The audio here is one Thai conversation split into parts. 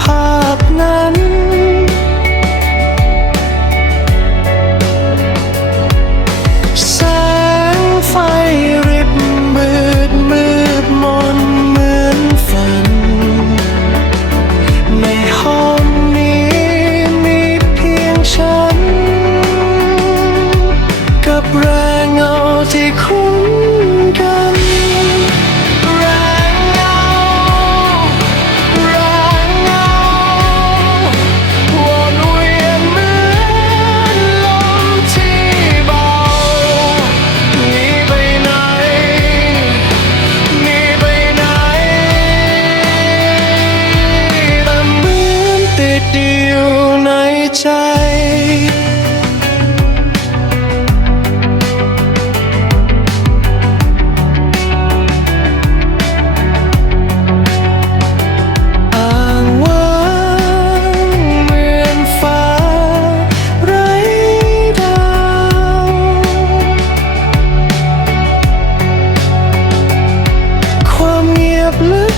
ภาพนั้น แสงไฟริบมืดมืดมนเหมือนฝัน ในห้องนี้มีเพียงฉัน กับเรา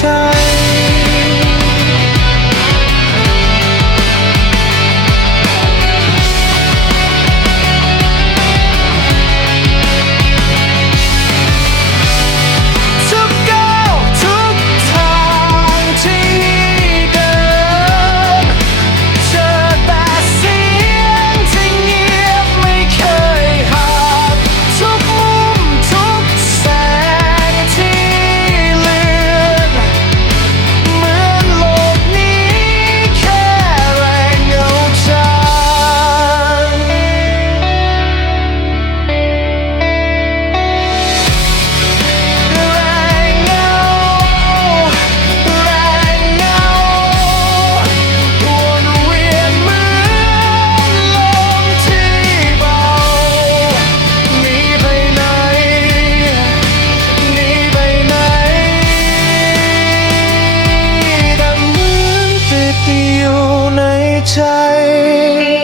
ใใจ